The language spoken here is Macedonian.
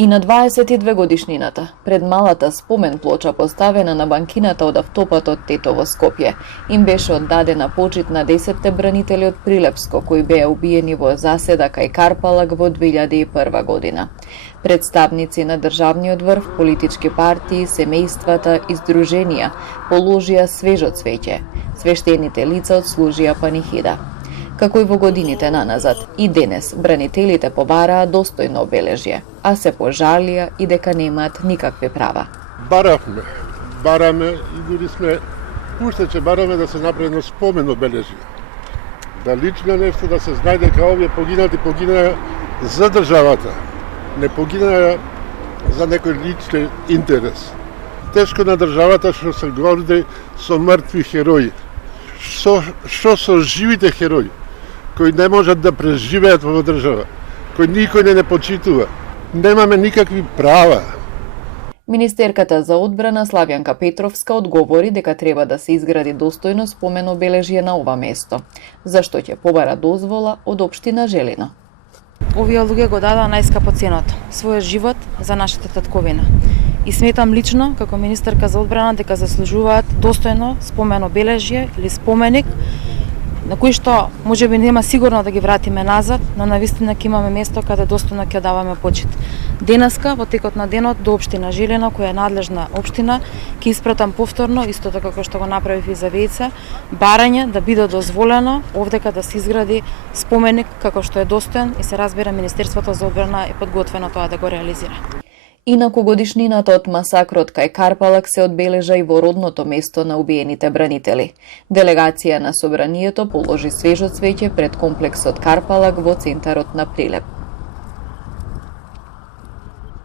И на 22 годишнината, пред малата спомен плоча поставена на банкината од автопатот Тетово Скопје, им беше оддадена почит на 10 бранители од Прилепско кои беа убиени во заседа кај Карпалак во 2001 година. Представници на државниот врв, политички партии, семејствата и здруженија положија свежо цвеќе. Свештените лица отслужија панихида. Како и во годините наназад, и денес бранителите побараа достојно обележје, а се пожалија и дека немаат никакви права. Бараме и дури сме уште ќе бараме да се направи едно спомен обележје. Да лично нешто да се знае дека овие погинаа за државата, не погинаа за некој личен интерес. Тешко на државата што се горди со мртви херои. Што со живите херои, кои не можат да преживеат во држава, кои никој не почитува. Немаме никакви права. Министерката за одбрана Славјанка Петровска одговори дека треба да се изгради достојно спомен обележје на ова место, зашто ќе побара дозвола од општина Желино. Овие луѓе го дадоа најскапо ценото, својот живот за нашата татковина. И сметам лично, како министерка за одбрана, дека заслужуваат достојно спомен обележје или споменик, на кој што можеби нема сигурно да ги вратиме назад, но навистина ќе имаме место каде достојно ќе даваме почит. Денеска, во текот на денот, до општина Желено, која е надлежна општина, ќе испратам повторно, исто така како што го направив и за Вејца, барање да биде дозволено овдека да се изгради споменик како што е достоен и се разбира Министерството за одбрана е подготвено тоа да го реализира. Инаку годишнината од масакрот кај Карпалак се одбележа и во родното место на убиените бранители. Делегација на Собранието положи свежо цвеќе пред комплексот Карпалак во центарот на Прилеп.